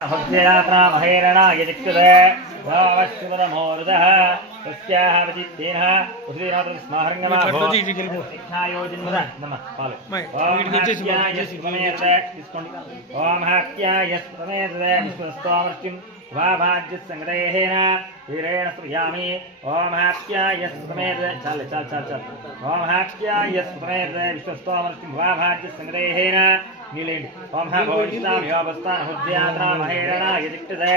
भक्त्यात्रा महेरणा यदिक्तुदे भावश्चुवदमोरुदः तस्याः वचित्तेनः उद्रीनाथस्माहृङ्गमाभो शिक्षायोजन्मुद नमः पालु ओम हात्यायस्प्रमेतदे विश्वस्तोमर्त्युं वाभाज्यसङ्गदेहेन वीरेण स्मृयामि ओम हात्यायस्प्रमेतदे चल ओम हात्यायस्प्रमेतदे विश्वस्तोमर्त्युं वाभाज्यसङ्गदेहेन नीलेंडी ओम हा भोजितां योवस्थान हुद्यात्रा महेरणा यदिक्तदे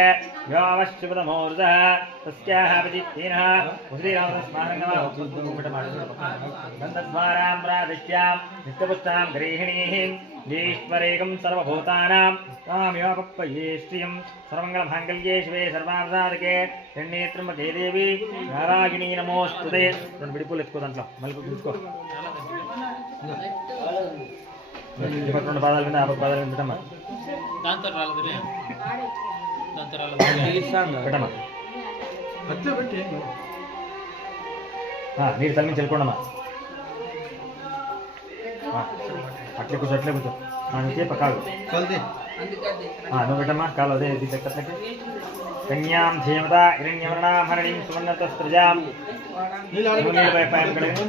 योवश्चुवदमोरुदः तस्याः वचित्तेनः उद्रीनाथस्माहृङ्गमाभो गन्धद्वारां प्रादिश्यां नित्यपुष्टां गृहिणीः ईश्वरेकं सर्वभूतानां ताम्योपप्पये श्रियं सर्वमङ्गलमाङ्गल्ये शिवे सर्वार्थसाधके शरण्ये देवी नारायणी नमोस्तुते రెండు విడిపోలు ఎత్తుకో దాంట్లో మళ్ళీ తీసుకో రెండు పాదాల మీద 50 పాదాల మీద పెట్టమ్మా దాంతో రాలదులే పెట్టమ్మా మీరు తల్లి చెల్లుకోండమ్మా అట్లే కూర్చో నువ్వు పక్కాదు నువ్వు పెట్టమ్మా కాలు అదే అట్లకి కన్యాం ధీమత హిరణ్యవర్ణాం హరణీం సువర్ణతస్త్రజాం నీళ్ళపై పాయం కడిగి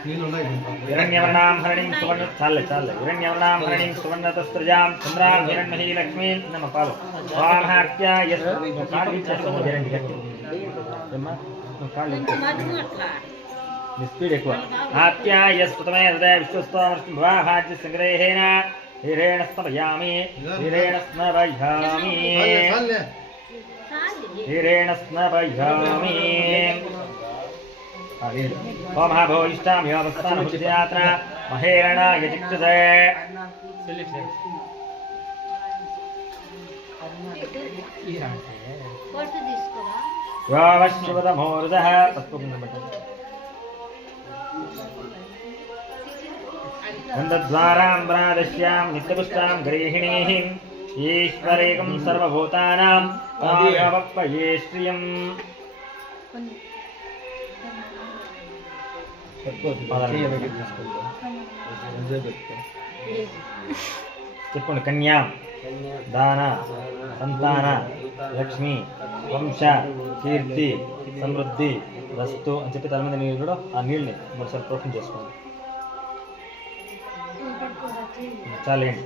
हिरण्यवर्णां हरणीं सुवर्ण चाले हिरण्यवर्णां हरणीं सुवर्णतस्त्रजां चन्द्रां हिरण्मयी लक्ष्मीं नमः पालो वामहात्या यस् कालिचसो हिरण्यकट्टि एम्मा कालि स्पीड ఎక్కువ आत्या यस् प्रथमे हृदय विश्वस्तोमर्त्युं भवाभाज्य संग्रहेण हिरेण स्नपयामि हिरेण स्नपयामि ओम हा भोजिष्ठां योवस्थान हुद्यात्रा महेरणा यदिक्तदे योवश्चुवदमोरुदः गन्धद्वारां प्रादिश्यां नित्यपुष्टां गृहिणीः ईश्वरेकं सर्वभूतानां ताम्योपप्पये श्रियम् చెప్పండి కన్యా దాన సంతాన లక్ష్మి వంశ కీర్తి సమృద్ధి వస్తు అని చెప్పి తల మీద నీళ్ళు కూడా ఆ నీళ్ళని మరోసారి ప్రోక్షణ చేసుకోండి చాలేండి